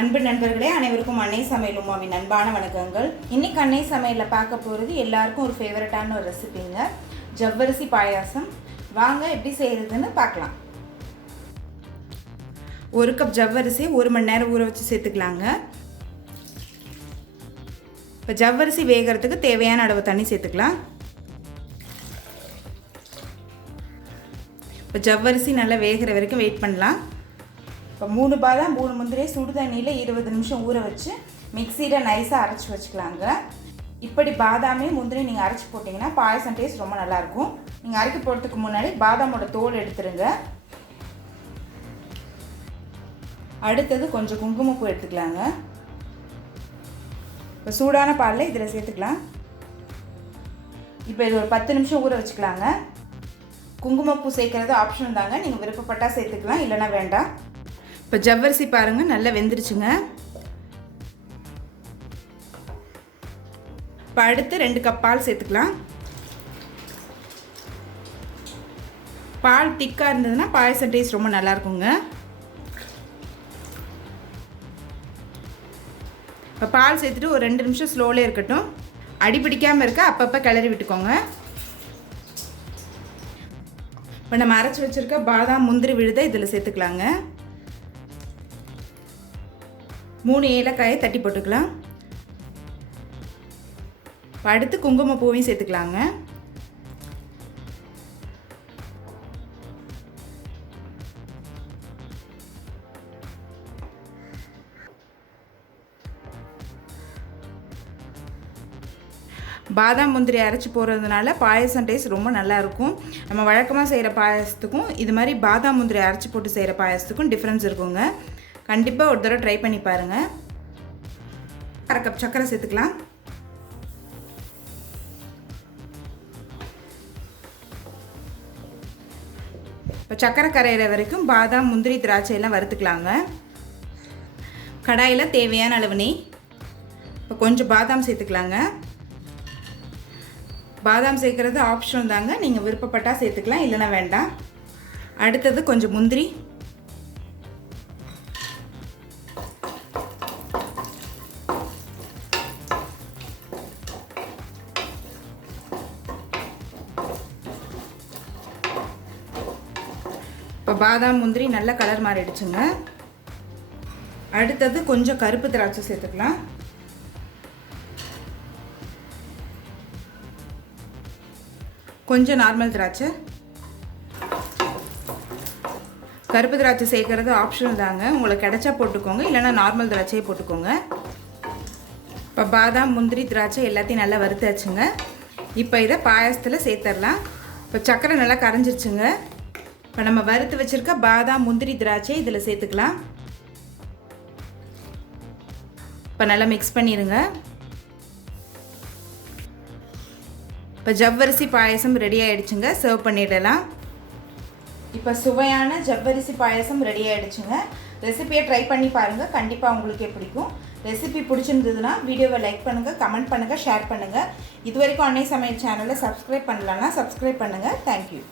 அன்பு நண்பர்களே, அனைவருக்கும் அன்னை சமையல் உமாவின் அன்பான வணக்கங்கள். இன்னைக்கு அன்னை சமையலில் பார்க்க போகிறது எல்லாருக்கும் ஒரு ஃபேவரட்டான ஒரு ரெசிபிங்க, ஜவ்வரிசி பாயாசம். வாங்க எப்படி செய்கிறதுன்னு பார்க்கலாம். ஒரு கப் ஜவ்வரிசி 1 மணி நேரம் ஊற வச்சு சேர்த்துக்கலாங்க. இப்போ ஜவ்வரிசி வேகிறதுக்கு தேவையான அளவு தண்ணி சேர்த்துக்கலாம். இப்போ ஜவ்வரிசி நல்லா வேகிற வரைக்கும் வெயிட் பண்ணலாம். இப்போ 3 பாதாம் 3 முந்திரியை சுடு தண்ணியில் 20 நிமிஷம் ஊற வச்சு மிக்சியில் நைஸாக அரைச்சி வச்சுக்கலாங்க. இப்படி பாதாமே முந்திரி நீங்கள் அரைச்சி போட்டிங்கன்னா பாயசம் டேஸ்ட் ரொம்ப நல்லாயிருக்கும். நீங்கள் அரைக்க போகிறதுக்கு முன்னாடி பாதாமோட தோல் எடுத்துருங்க. அடுத்தது கொஞ்சம் குங்குமப்பூ எடுத்துக்கலாங்க. இப்போ சூடான பாலில் இதில் சேர்த்துக்கலாம். இப்போ இது ஒரு 10 நிமிஷம் ஊற வச்சுக்கலாங்க. குங்குமப்பூ சேர்க்குறது ஆப்ஷன் தாங்க, நீங்கள் விருப்பப்பட்டால் சேர்த்துக்கலாம், இல்லைனா வேண்டாம். இப்போ ஜவ்வரிசி பாருங்கள் நல்லா வெந்துருச்சுங்க. இப்போ அடுத்து 2 கப் பால் சேர்த்துக்கலாம். பால் திக்காக இருந்ததுன்னா பாயசம் டேஸ்ட் ரொம்ப நல்லாயிருக்குங்க. இப்போ பால் சேர்த்துட்டு ஒரு 2 நிமிஷம் ஸ்லோலே இருக்கட்டும். அடி பிடிக்காமல் இருக்க அப்பப்போ கிளறி விட்டுக்கோங்க. இப்போ நம்ம அரைச்சி வச்சுருக்க பாதாம் முந்திரி விழுதை இதில் சேர்த்துக்கலாங்க. 3 ஏலக்காயை தட்டி போட்டுக்கலாம். அடுத்து குங்குமப்பூவையும் சேர்த்துக்கலாங்க. பாதாம் முந்திரி அரைச்சி போடுறதுனால பாயசம் டேஸ்ட் ரொம்ப நல்லாயிருக்கும். நம்ம வழக்கமாக செய்கிற பாயசத்துக்கும் இது மாதிரி பாதாம் முந்திரி அரைச்சி போட்டு செய்கிற பாயசத்துக்கும் டிஃப்ரென்ஸ் இருக்குங்க. கண்டிப்பாக ஒரு தடவை ட்ரை பண்ணி பாருங்கள். 1/2 கப் சர்க்கரை சேர்த்துக்கலாம். இப்போ சர்க்கரை கரையிற வரைக்கும் பாதாம் முந்திரி திராட்சையெல்லாம் வறுத்துக்கலாங்க. கடாயில் தேவையான அளவு நெய். இப்போ கொஞ்சம் பாதாம் சேர்த்துக்கலாங்க. பாதாம் சேர்க்குறது ஆப்ஷனல் தாங்க, நீங்கள் விருப்பப்பட்டால் சேர்த்துக்கலாம், இல்லைனா வேண்டாம். அடுத்தது கொஞ்சம் முந்திரி. இப்போ பாதாம் முந்திரி நல்ல கலர் மாறிடுச்சுங்க. அடுத்தது கொஞ்சம் கருப்பு திராட்சை சேர்த்துக்கலாம். கொஞ்சம் நார்மல் திராட்சை. கருப்பு திராட்சை சேர்க்குறது ஆப்ஷனல் தாங்க, உங்களுக்கு கிடைச்சா போட்டுக்கோங்க, இல்லைனா நார்மல் திராட்சையே போட்டுக்கோங்க. இப்போ பாதாம் முந்திரி திராட்சை எல்லாத்தையும் நல்லா வறுத்தாச்சுங்க. இப்போ இதை பாயசத்தில் சேர்த்துடலாம். இப்போ சர்க்கரை நல்லா கரைஞ்சிருச்சுங்க. இப்போ நம்ம வறுத்து வச்சுருக்க பாதாம் முந்திரி திராட்சை இதில் சேர்த்துக்கலாம். இப்போ நல்லா மிக்ஸ் பண்ணிடுங்க. இப்போ ஜவ்வரிசி பாயசம் ரெடி ஆகிடுச்சுங்க. சர்வ் பண்ணிடலாம். இப்போ சுவையான ஜவ்வரிசி பாயசம் ரெடி ஆகிடுச்சுங்க. ரெசிபியை ட்ரை பண்ணி பாருங்கள், கண்டிப்பாக உங்களுக்கே பிடிக்கும். ரெசிபி பிடிச்சிருந்ததுன்னா வீடியோவை லைக் பண்ணுங்கள், கமெண்ட் பண்ணுங்கள், ஷேர் பண்ணுங்கள். இது வரைக்கும் அன்னை சமையல் சேனலை சப்ஸ்கிரைப் பண்ணலன்னா சப்ஸ்கிரைப் பண்ணுங்கள். தேங்க்யூ.